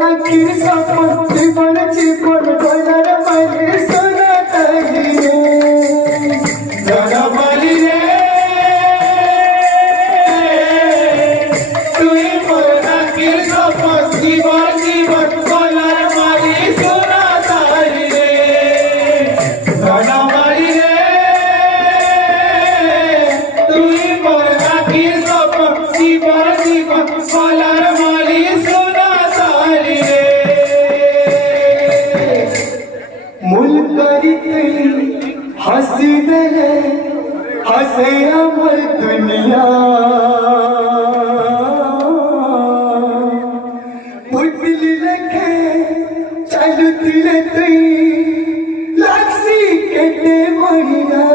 আখির সপন জীবন জীবন গলার মাঝে সোনা তালি রে জনমালি রে তুই মোর আখির সপন জীবন জীবন গলার মাঝে সোনা তালি রে জনমালি রে তুই মোর আখির সপন জীবন জীবন গলার মাঝে সোনা তালি রে মূল করিতে হাসি দেলে হাসে আমার দুনিয়া পুতলি লেখে চালুতিলে তুই লাগছি কেটে মরিয়া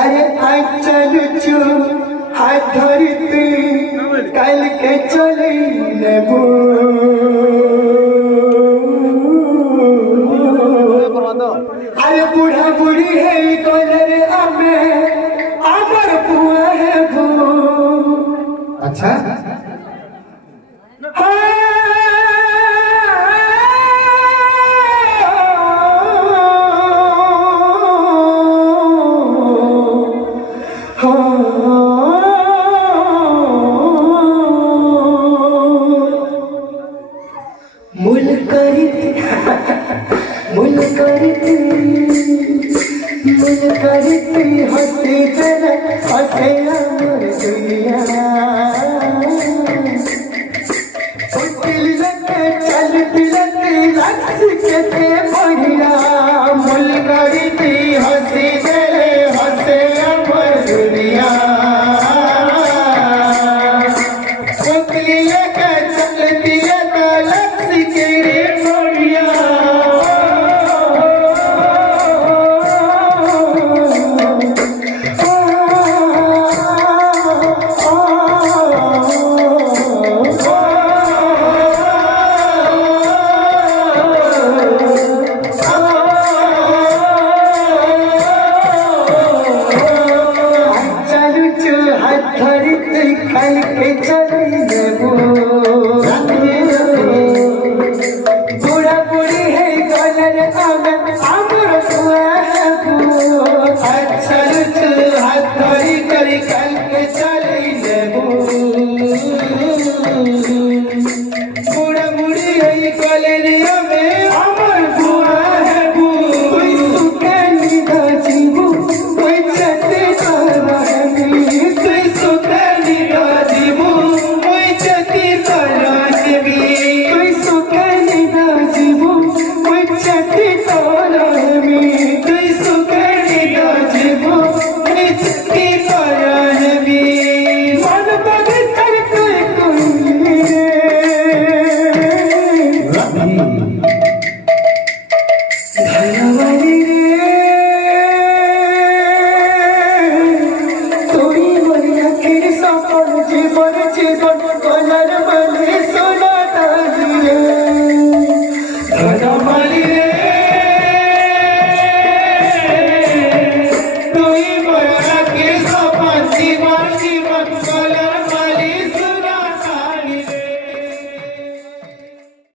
আরে আজ চালুচু হাত ধরি তুই কালকে চলে নেব अरे बूढ़ा बूढ़ी है कलर आमे आमर बुआ है वो अच्छा मुल करती हंसी जरा हंसे अमर दुनिया चल लगे रक्स के बढ़िया